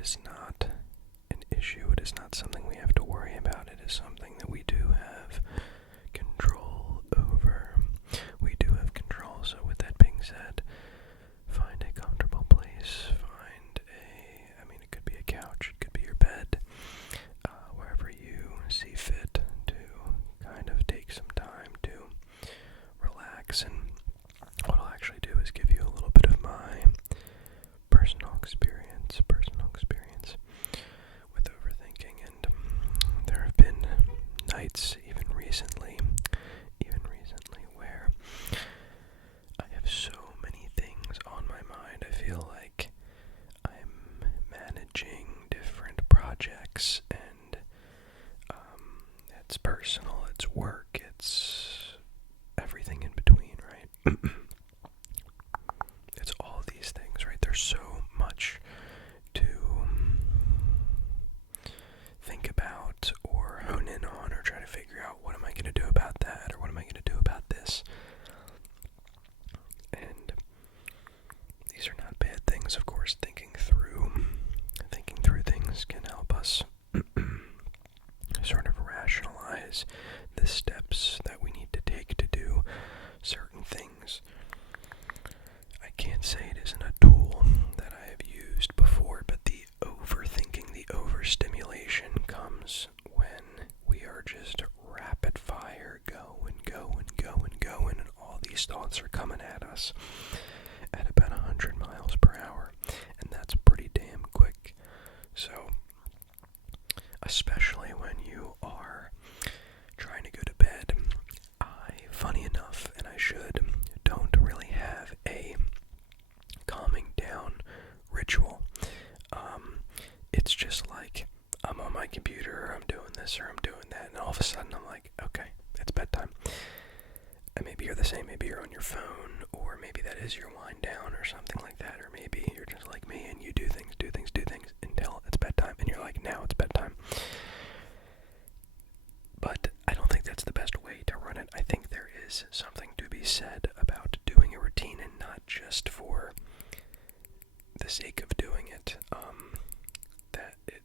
is not an issue. It is not something we have to worry about. It is something that we do have control over. We do have control. So with that being said, find a comfortable place. It could be a couch, it could be your bed, wherever you see fit to kind of take some time to relax. And what I'll actually do is give you a little bit of my personal experience with overthinking. And there have been nights, even recently, where I have so many things on my mind. I feel like I'm managing different projects, and it's personal, it's work, it's everything in between, right? It's all these things, right? There's so much to think about or hone in on or try to figure out, what am I going to do about that, or what am I going to do about this? And these are not bad things, of course. Thinking through things can help us sort of rationalize the steps that we need to take to do certain things. I can't say it isn't a tool that I have used before, but the overthinking, the overstimulation comes when we are just rapid fire, going, and all these thoughts are coming at us at about 100 miles per hour, and that's pretty damn quick. So, especially when you are trying to go to bed, funny enough, and I don't really have a calming down ritual. It's just like, I'm on my computer, or I'm doing this, or I'm doing that, and all of a sudden I'm like, okay, it's bedtime. And maybe you're the same, maybe you're on your phone, or maybe that is your wind down, or something like that, or maybe you're just like me, and you do things until it's bedtime, and you're like, now it's bedtime. But I don't think that's the best way to run it. I think there is something to be said about doing a routine, and not just for the sake of doing it.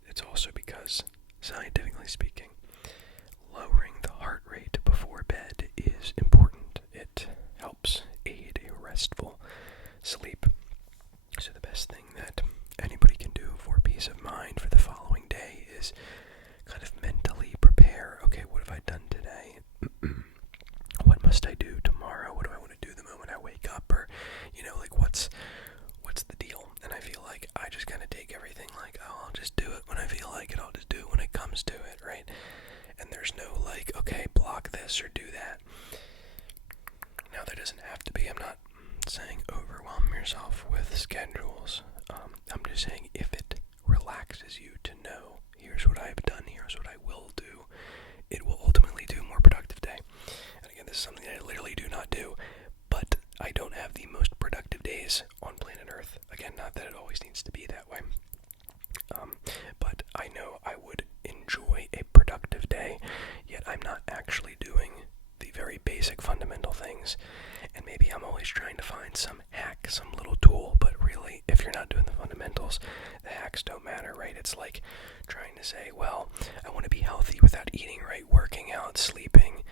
It's also because, scientifically speaking, lowering the heart rate before bed is important. It helps aid a restful sleep. So the best thing that anybody can do for peace of mind for the following day is kind of mentally prepare. Okay, what have I done today? What must I do tomorrow? What do I want to do the moment I wake up? Or, what's the deal? And I feel like I just kind of take everything like, I'll just do it when I feel like it. I'll just do it when it comes to it, right? And there's no okay, block this or do that. Now, there doesn't have to be. I'm not saying overwhelm yourself with schedules. I'm just saying, if it relaxes you to know, here's what I've done, here's what I will do, it will ultimately do a more productive day. And again, this is something that I literally do not do, but I don't have the most productive days on planet Earth. Again, not that it always needs to be that way. But I know I would enjoy a productive day, yet I'm not actually doing the very basic fundamental things. And maybe I'm always trying to find some hack, some little tool, but really, if you're not doing the fundamentals, the hacks don't matter, right? It's like trying to say, well, I want to be healthy without eating right, working out, sleeping,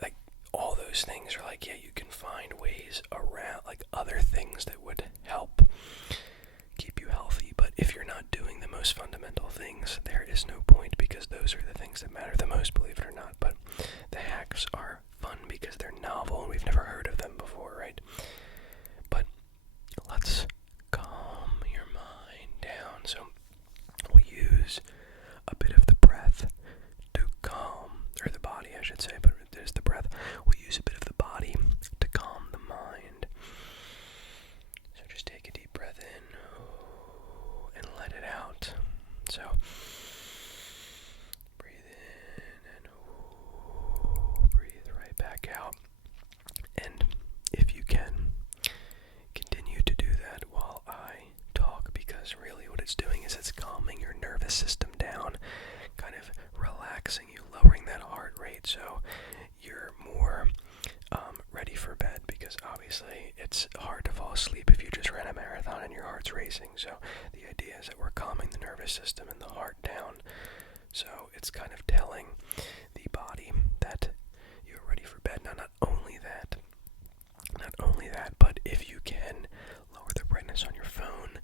like all those things are like, yeah, you can find ways around, like other things that would help keep you healthy. But if you're not doing the most fundamental things, there is no point, because those are the things that matter the most, believe it or not. But the hacks are fun because they're novel and we've never heard of them before, right? But let's calm your mind down. So we'll use a bit of the breath to calm, or the body, I should say, but there's the breath. We'll use a bit of the body to calm the mind. So just take a deep breath in and let it out. So breathe in and breathe right back out. And if you can, continue to do that while I talk, because really what it's doing is it's calming your nervous system down, kind of relaxing you, lowering that heart rate, so you're more ready for bed, because obviously it's hard to fall asleep if you just ran a marathon and your heart's racing. So the idea is that we're calming the nervous system and the heart down. So it's kind of telling the body that you're ready for bed. Now, not only that, but if you can lower the brightness on your phone,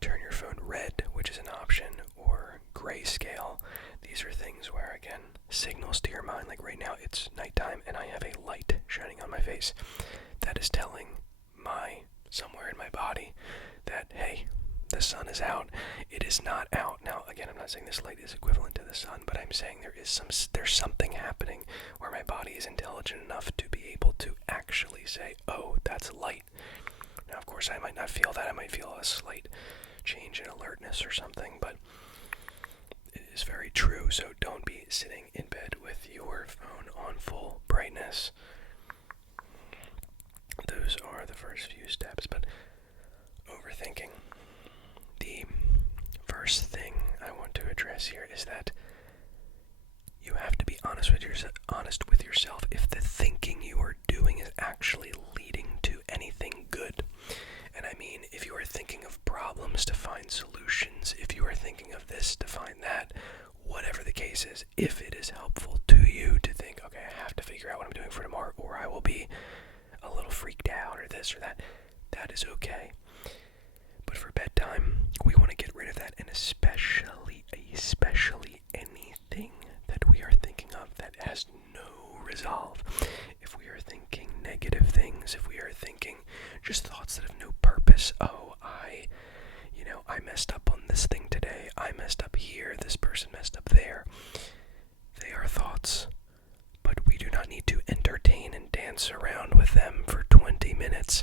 turn your phone red, which is an option, or grayscale. These are things where, again, signals to your mind, like right now it's nighttime and I have a light shining on my face. That is telling somewhere in my body that, hey, the sun is out. It is not out. Now, again, I'm not saying this light is equivalent to the sun, but I'm saying there's something happening where my body is intelligent enough to be able to actually say, oh, that's light. Now, of course, I might not feel that. I might feel a slight change in alertness or something, but it is very true. So don't be sitting in bed with your phone on full brightness. Those are the first few steps, but overthinking. The first thing I want to address here is that you have to be honest with yourself if the thinking you are doing is actually leading to anything good. And I mean, if you are thinking of problems to find solutions, if you are thinking of this to find that, whatever the case is, if it is helpful to you to think, okay, I have to figure out what I'm doing for tomorrow, or I will be a little freaked out, or this or that, that is okay. But for bedtime, we want to get rid of that, and especially anything that we are thinking of that has no resolve. If we are thinking negative things, if we are thinking just thoughts that have no purpose, oh, I messed up on this thing today, I messed up here, this person messed up there. They are thoughts, but we do not need to entertain and dance around with them for 20 minutes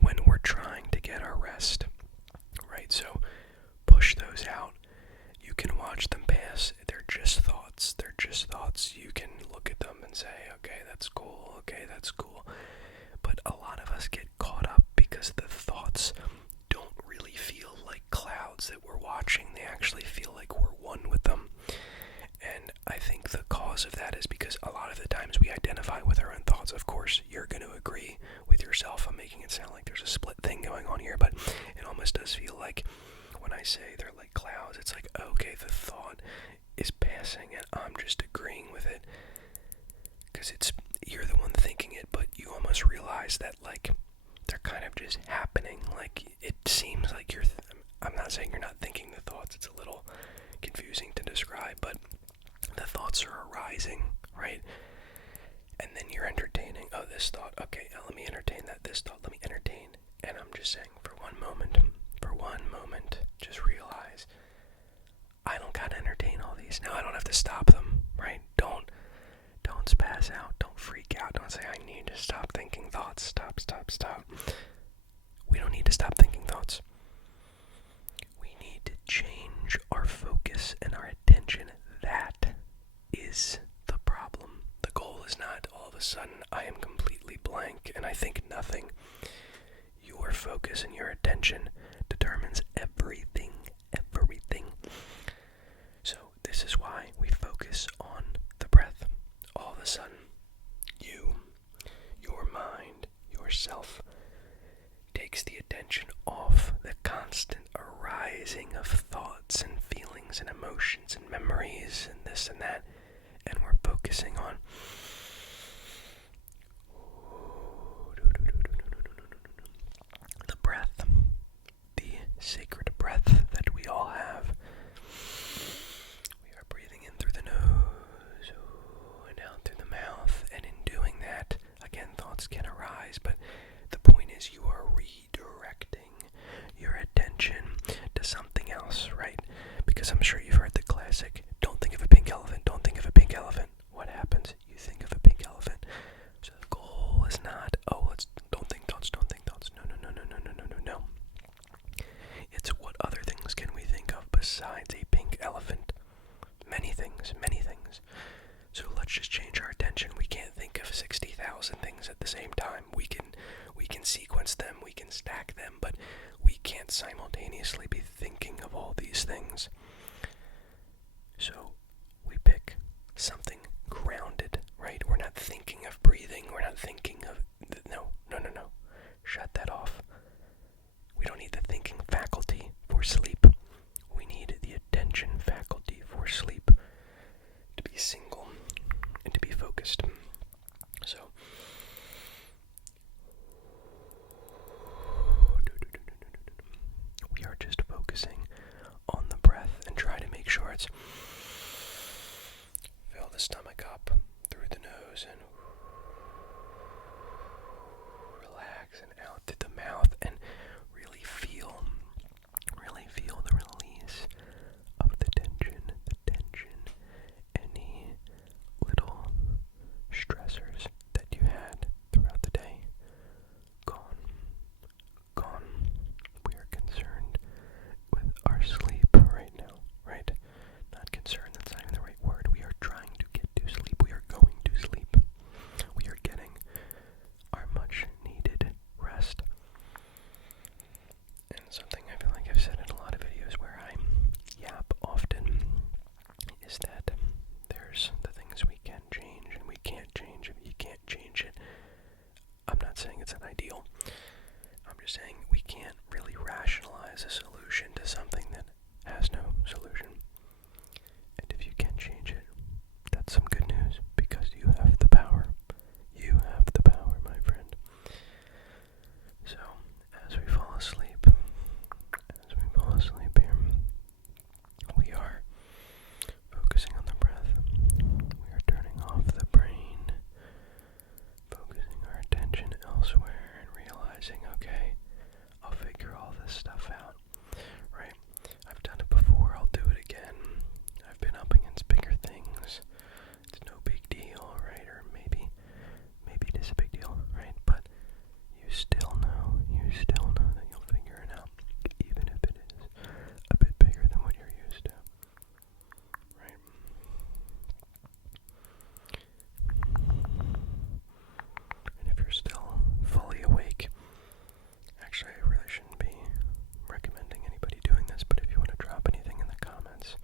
when we're trying to get our rest. Right, so push those out. You can watch them pass. They're just thoughts. You can look at them and say, okay, that's cool. But a lot of us get caught up because the thoughts don't really feel like clouds that we're watching. They actually feel like we're one with them. And I think the cause of that is because a lot of the times we identify with our own thoughts. Of course, you're going to agree with yourself. I'm making it sound like there's a split thing going on here, but it almost does feel like when I say they're like clouds, it's like, okay, the thought is passing and I'm just agreeing with it because you're the one thinking it, but you almost realize that like they're kind of just happening. Like it seems like I'm not saying you're not thinking the thoughts. It's a little confusing to describe, but the thoughts are arising, right? And then you're entertaining, oh, this thought, okay, let me entertain that, this thought, let me entertain. And I'm just saying, for one moment, just realize, I don't gotta entertain all these. Now I don't have to stop them, right? Don't spaz out, don't freak out, don't say, I need to stop thinking thoughts, stop. We don't need to stop thinking thoughts. We need to change our focus and our attention. That is the problem. The goal is not all of a sudden I am completely blank and I think nothing. Your focus and your attention determines everything. So this is why we focus on the breath. All of a sudden, your mind, yourself, takes the attention off the constant arising of thoughts and feelings and emotions and memories and this and that, and we're focusing on the breath, the sacred breath that we all have. We are breathing in through the nose and out through the mouth, and in doing that, again, thoughts can arise, but the point is you are redirecting your attention to something else, right? Because I'm sure you've heard the classic, don't think of a pink elephant, don't think of a pink elephant. What happens? You think of a pink elephant. So the goal is not, don't think thoughts. No. It's what other things can we think of besides a pink elephant? Many things. So let's just change our attention. We can't think of 60,000 things at the same time. We can sequence them, we can stack them, but we can't simultaneously be thinking of all these things. So we pick something grounded, right? We're not thinking of breathing. We're not thinking of, no. Shut that off. We don't need the thinking faculty. saying we can't really rationalize a solution to something that has no solution. And if you can change it, that's some good news, because you have the power. You have the power, my friend. So, as we fall asleep here, we are focusing on the breath. We are turning off the brain, focusing our attention elsewhere, and realizing, okay, I'll figure all this stuff out, right? I've done it before, I'll do it again. I've been up against bigger things. It's no big deal, right? Or maybe it is a big deal, right? But you still know that you'll figure it out, even if it is a bit bigger than what you're used to, right? And if you're still fully awake, actually, I really shouldn't be recommending anybody doing this, but if you want to drop anything in the comments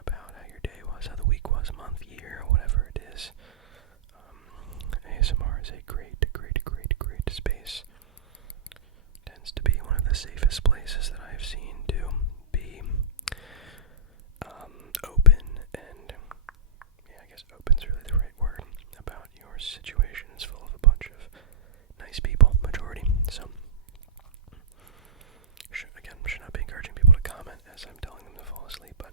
about how your day was, how the week was, month, year, whatever it is, ASMR is a great space. Tends to be one of the safest places that I've seen to be open, and yeah, I guess open's really the right word, about your situation. Is full of a bunch of nice people, majority. So, should not be encouraging people to comment as I'm telling them to fall asleep, but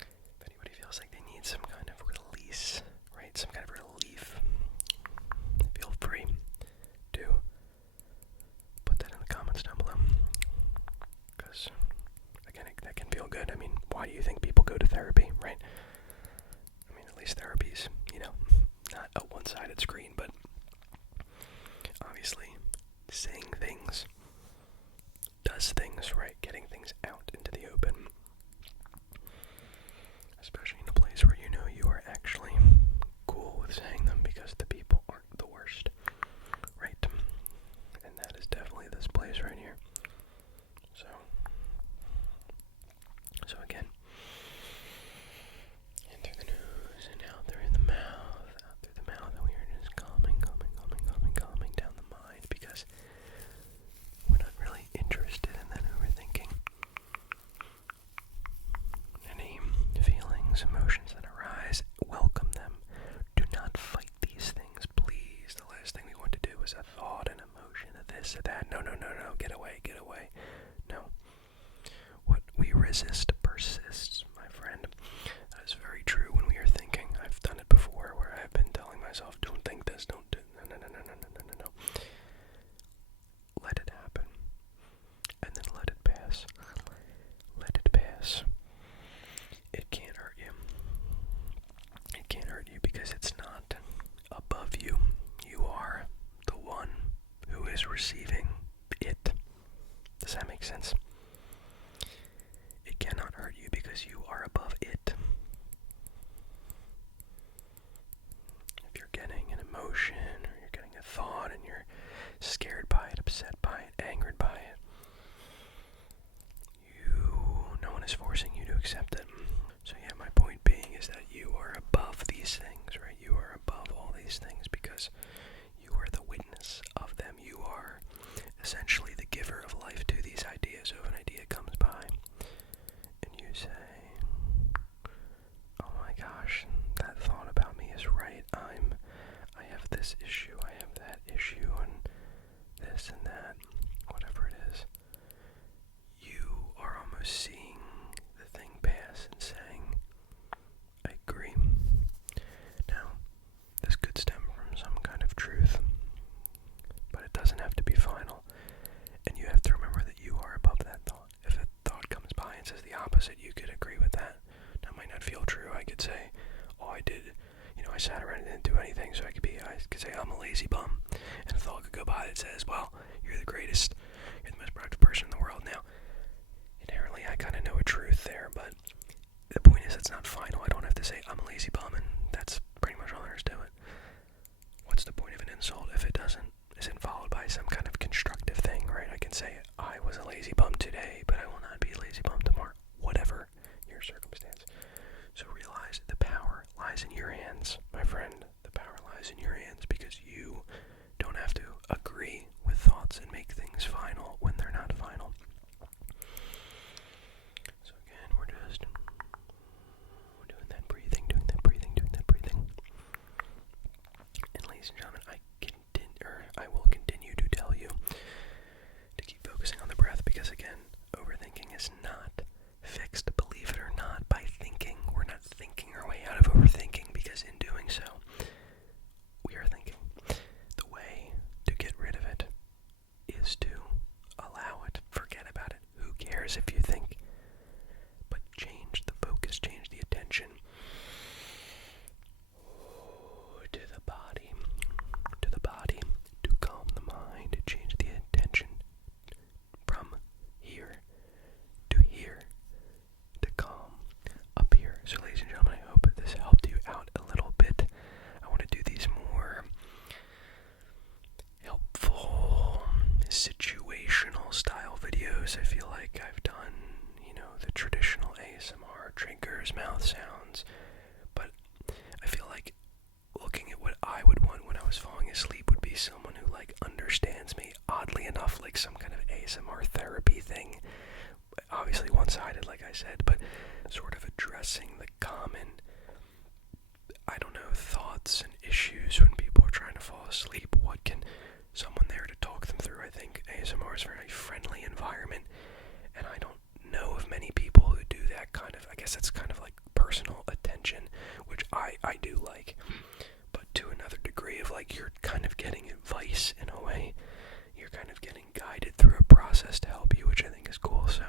if anybody feels like they need some kind of release, right, some kind of relief, feel free to put that in the comments down below, because, again, that can feel good. I mean, why do you think people go to therapy, right? I mean, at least therapy's, not a one-sided screen, but obviously saying things does things, right? Getting things out into the open, especially in a place where you know you are actually cool with saying them, because the people aren't the worst, right? And that is definitely this place right here. So again, in through the nose and out through the mouth, and we are just calming down the mind, because we're not really interested in that overthinking. Any feelings, emotions that arise, welcome them. Do not fight these things, please. The last thing we want to do is a thought, an emotion, a this, a that. No, get away. No. What we resist persists, my friend. That is very true when we are thinking. I've done it before, where I've been telling myself, don't think this, don't do, no. Let it happen. And then let it pass. It can't hurt you. It can't hurt you because it's not above you. You are the one who is receiving it. Does that make sense? It cannot hurt you because you are above it. If you're getting an emotion, or you're getting a thought, and you're scared by it, upset by it, angered by it, no one is forcing you to accept it. So yeah, my point being is that you are above these things, right? You are above all these things because you are the witness of them. You are essentially the giver of life to these ideas. So if an idea comes by and you say, oh my gosh, that thought about me is right. I have this issue, I have that issue, and this and that, whatever it is. You are almost seeing the thing pass and saying, I agree. Now, this could stem from some kind of truth, but it doesn't have to be final. And you have to remember that you are above that thought. If a thought comes by and says the opposite, you could agree with that. That might not feel true. I could say, oh, I did, I sat around and didn't do anything, so I could say I'm a lazy bum. And a thought could go by that says, well, you're the greatest, you're the most productive person in the world. Now, inherently, I kind of know a truth there, but the point is it's not final. I don't have to say I'm a lazy bum, and that's pretty much all there is to it. What's the point of an insult if it isn't followed by some kind of constructive thing, right? I can say I was a lazy bum today, but I will not be a lazy bum tomorrow, whatever your circumstance. So realize the power lies in your hands, my friend. The power lies in your hands, because you don't have to agree with thoughts situational style videos. I feel like I've done, the traditional ASMR, triggers, mouth sounds, but I feel like looking at what I would want when I was falling asleep would be someone who like understands me, oddly enough, like some kind of ASMR therapy thing. Obviously one-sided, like I said, but sort of addressing the common, I don't know, thoughts and issues when people are trying to fall asleep. What can someone there to talk them through? I think ASMR is a very friendly environment, and I don't know of many people who do that kind of, I guess that's kind of like personal attention, which I do like, but to another degree of like you're kind of getting advice in a way. You're kind of getting guided through a process to help you, which I think is cool. So